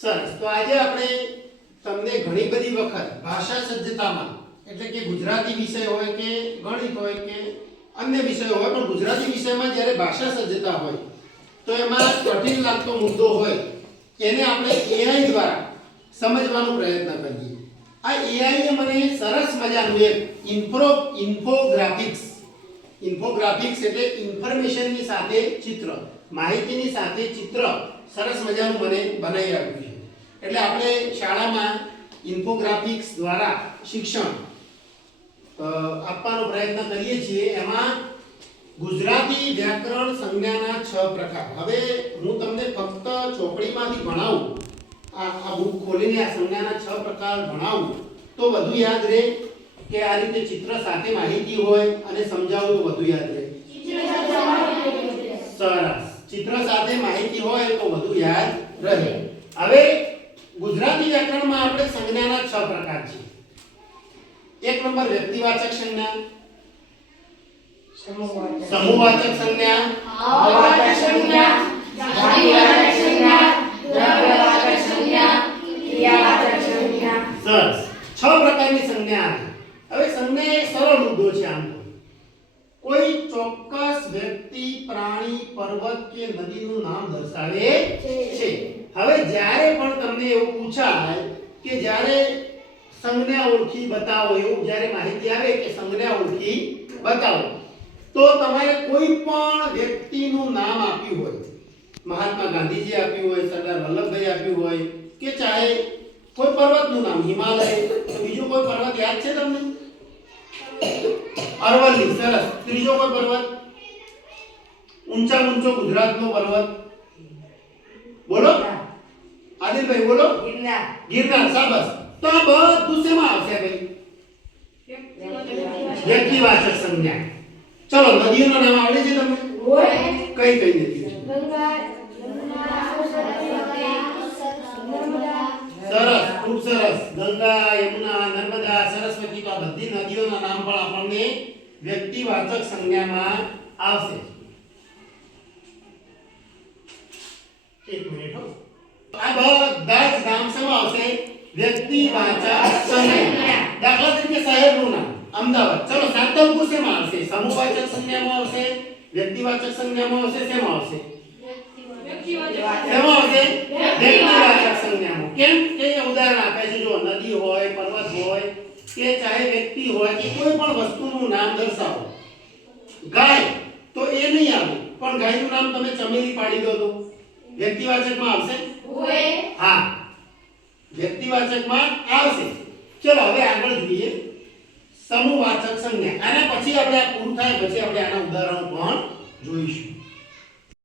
સરસ. તો આજે આપણે તમને ઘણી બધી વખત ભાષા સજ્જતામાં એટલે કે ગુજરાતી વિષય હોય કે ગણિત હોય કે અન્ય વિષયો હોય, પણ ગુજરાતી વિષયમાં જ્યારે ભાષા સજ્જતા હોય તો એમાં કઠિન લાગતો મુદ્દો હોય એને આપણે AI દ્વારા સમજવાનો પ્રયત્ન કરીએ. આ AI એ મને સરસ મજાનું એક ઇન્ફોગ્રાફિક્સ એટલે ઇન્ફોર્મેશનની સાથે ચિત્ર, માહિતીની સાથે ચિત્ર સરસ મજાનું મને બનાવી આપ્યું છે. એટલે આપણે શાળામાં ઇન્ફોગ્રાફિક્સ દ્વારા શિક્ષણ આપવાનો પ્રયત્ન કરીએ છીએ. એમાં ગુજરાતી વ્યાકરણ સંજ્ઞાના 6 પ્રકાર. હવે હું તમને ફક્ત ચોપડીમાંથી ભણાવું, આ બુક ખોલીને આ સંજ્ઞાના 6 પ્રકાર ભણાવું તો વધુ યાદ રહે કે આ રીતે ચિત્ર સાથે માહિતી હોય અને સમજાવું તો વધુ યાદ રહે? સરસ. ચિત્ર સાથે માહિતી હોય તો વધુ યાદ રહે. હવે ગુજરાતી વ્યાકરણમાં આપણે સંજ્ઞાના 6 પ્રકાર છે. 1 નંબર વ્યક્તિવાચક સંજ્ઞા, સમૂહવાચક સંજ્ઞા, ભાવવાચક સંજ્ઞા, જાતિવાચક સંજ્ઞા, દ્રવ્યવાચક સંજ્ઞા, ક્રિયાવાચક સંજ્ઞા. સરસ. 6 પ્રકારની સંજ્ઞા આવે. હવે સંજ્ઞા એ સરળ મુદ્દો છે. આમ તો કોઈ ચોક્કસ વ્યક્તિ, પ્રાણી, પર્વત કે નદીનું નામ દર્શાવે છે. હવે જ્યારે પણ તમને એવું પૂછાય કે જ્યારે સંજ્ઞા ઓળખી બતાવો, એવું જ્યારે માહિતી આવે કે સંજ્ઞા ઓળખી બતાવો, તો તમારે કોઈ પણ વ્યક્તિનું નામ આપ્યું હોય, મહાત્મા ગાંધીજી આપ્યું હોય, સરદાર વલ્લભભાઈ આપ્યું હોય કે ચાહે કોઈ પર્વતનું નામ, હિમાલય, બીજો કોઈ પર્વત યાદ છે તમને? અરવલ્લી. સરસ. ત્રીજો કોઈ પર્વત? ઊંચો ગુજરાતનો પર્વત બોલો. આદિલભાઈ બોલો. ગિરનાર. સાબસ. તો આ બધું શેમાં આવશે ભાઈ? વ્યક્તિવાચક સંજ્ઞા. ચલો, નદીઓના નામ આવડે છે તમને? કઈ કઈ નદીઓ? સરસ, ખૂબ સરસ. ગંગા, યમુના, નર્મદા, સરસ્વતી. તો આ બધી નદીઓના નામ પણ આપણને વ્યક્તિવાચક સંજ્ઞામાં આવશે. એક મિનિટ હો. આ બધા જ નામ શેમાં આવશે? વ્યક્તિવાચક સંજ્ઞા. દાખલા તરીકે શહેરનું નામ અમદાવાદ. ચલો, સાંતલપુર શેમાં આવશે? સમૂહવાચક સંજ્ઞામાં આવશે, વ્યક્તિવાચક સંજ્ઞામાં આવશે, શેમાં આવશે? શેમાં આવશે? વ્યક્તિવાચક સંજ્ઞામાં. કેમ કે ઉદાહરણ આપે છે, જો નદી હોય, પર્વત હોય કે ચાહે વ્યક્તિ હોય કે કોઈ પણ વસ્તુનું નામ દર્શાવો. ગાય તો એ નહીં આવે, પણ ગાયનું નામ તમે ચમેલી પાડી દો તો વ્યક્તિવાચકમાં આવશે? હા, વ્યક્તિવાચકમાં આવશે. ચલો, હવે આગળ જોઈએ સમૂહવાચક સંજ્ઞા. આના પછી આપણે આ પૂરું થાય પછી આપણે આના ઉદાહરણો પણ જોઈશું.